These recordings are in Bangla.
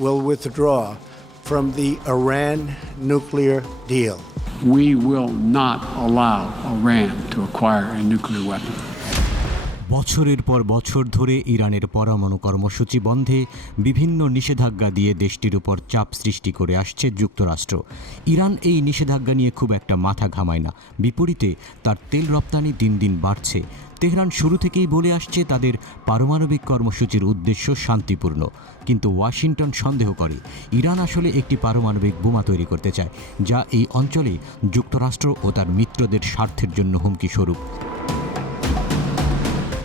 will withdraw from the Iran nuclear deal. We will not allow Iran to acquire a nuclear weapon. বছরের পর বছর ধরে ইরানের পরমাণু কর্মসূচি বন্ধে বিভিন্ন নিষেধাজ্ঞা দিয়ে দেশটির উপর চাপ সৃষ্টি করে আসছে যুক্তরাষ্ট্র। ইরান এই নিষেধাজ্ঞা নিয়ে খুব একটা মাথা ঘামায় না, বিপরীতে তার তেল রপ্তানি দিন দিন বাড়ছে। তেহরান শুরু থেকেই বলে আসছে তাদের পারমাণবিক কর্মসূচির উদ্দেশ্য শান্তিপূর্ণ, কিন্তু ওয়াশিংটন সন্দেহ করে ইরান আসলে একটি পারমাণবিক বোমা তৈরি করতে চায়, যা এই অঞ্চলে যুক্তরাষ্ট্র ও তার মিত্রদের স্বার্থের জন্য হুমকি স্বরূপ।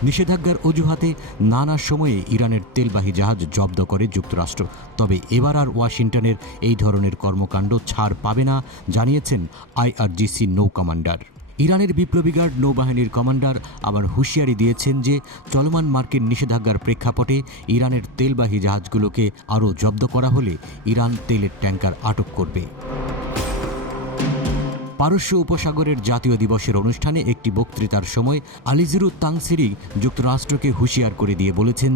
নিষেধাজ্ঞার অজুহাতে নানা সময়ে ইরানের তেলবাহী জাহাজ জব্দ করে যুক্তরাষ্ট্র। তবে এবার আর ওয়াশিংটনের এই ধরনের কর্মকাণ্ড ছাড় পাবে না, জানিয়েছেন IRGC নৌ কমান্ডার। ইরানের বিপ্লবী গার্ড নৌবাহিনীর কমান্ডার আবার হুঁশিয়ারি দিয়েছেন যে চলমান মার্কিন নিষেধাজ্ঞার প্রেক্ষাপটে ইরানের তেলবাহী জাহাজগুলোকে আরও জব্দ করা হলে ইরান তেলের ট্যাঙ্কার আটক করবে। পারস্য উপসাগরের জাতীয় দিবসের অনুষ্ঠানে একটি বক্তৃতার সময় আলিজিরু তাংসিরি যুক্তরাষ্ট্রকে হুঁশিয়ার করে দিয়ে বলেছেন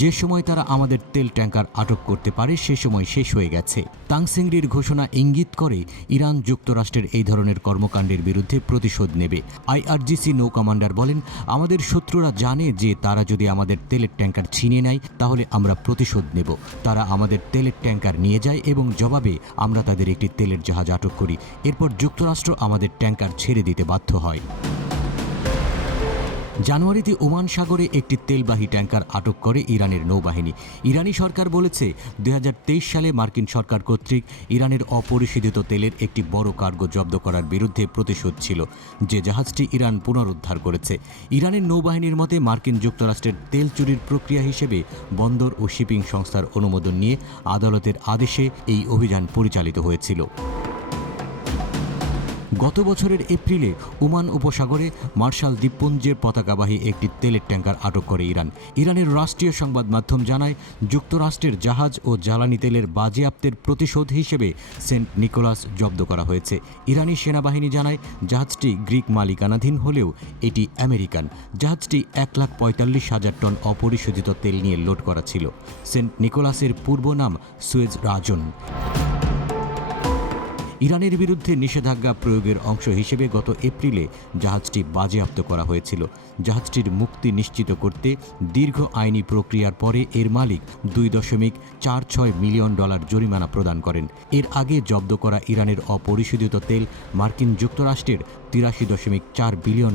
যে সময় তারা আমাদের তেল ট্যাঙ্কার আটক করতে পারে সে সময় শেষ হয়ে গেছে। তাংসিংরির ঘোষণা ইঙ্গিত করে ইরান যুক্তরাষ্ট্রের এই ধরনের কর্মকাণ্ডের বিরুদ্ধে প্রতিশোধ নেবে। IRGC নৌ কমান্ডার বলেন, আমাদের শত্রুরা জানে যে তারা যদি আমাদের তেলের ট্যাঙ্কার ছিনিয়ে নেয় তাহলে আমরা প্রতিশোধ নেব। তারা আমাদের তেলের ট্যাঙ্কার নিয়ে যায় এবং জবাবে আমরা তাদের একটি তেলের জাহাজ আটক করি। এরপর যুক্তরাষ্ট্র আমাদের ট্যাঙ্কার ছেড়ে দিতে বাধ্য হয়। জানুয়ারিতে ওমান সাগরে একটি তেলবাহী ট্যাঙ্কার আটক করে ইরানের নৌবাহিনী। ইরানি সরকার বলেছে 2023 সালে মার্কিন সরকার কর্তৃক ইরানের অপরিশোধিত তেলের একটি বড় কার্গো জব্দ করার বিরুদ্ধে প্রতিশোধ ছিল, যে জাহাজটি ইরান পুনরুদ্ধার করেছে। ইরানের নৌবাহিনীর মতে মার্কিন যুক্তরাষ্ট্রের তেল চুরির প্রক্রিয়া হিসেবে বন্দর ও শিপিং সংস্থার অনুমোদন নিয়ে আদালতের আদেশে এই অভিযান পরিচালিত হয়েছিল। গত বছরের এপ্রিলে ওমান উপসাগরে মার্শাল দ্বীপপুঞ্জের পতাকাবাহী একটি তেলের ট্যাঙ্কার আটক করে ইরান। ইরানের রাষ্ট্রীয় সংবাদ মাধ্যম জানায়, যুক্তরাষ্ট্রের জাহাজ ও জ্বালানি তেলের বাজেয়াপ্তের প্রতিশোধ হিসেবে সেন্ট নিকোলাস জব্দ করা হয়েছে। ইরানি সেনাবাহিনী জানায়, জাহাজটি গ্রিক মালিকানাধীন হলেও এটি আমেরিকান। জাহাজটি 1,45,000 টন অপরিশোধিত তেল নিয়ে লোড করা ছিল। সেন্ট নিকোলাসের পূর্ব নাম সুয়েজ রাজন। ইরানের বিরুদ্ধে নিষেধাজ্ঞা প্রয়োগের অংশ হিসেবে গত এপ্রিলে জাহাজটি বাজেয়াপ্ত করা হয়েছিল। জাহাজটির মুক্তি নিশ্চিত করতে দীর্ঘ আইনি প্রক্রিয়ার পরে এর মালিক $2.46 মিলিয়ন জরিমানা প্রদান করেন। এর আগে জব্দ করা ইরানের অপরিশোধিত তেল মার্কিন যুক্তরাষ্ট্রের $83.4 বিলিয়ন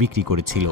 বিক্রি করেছিল।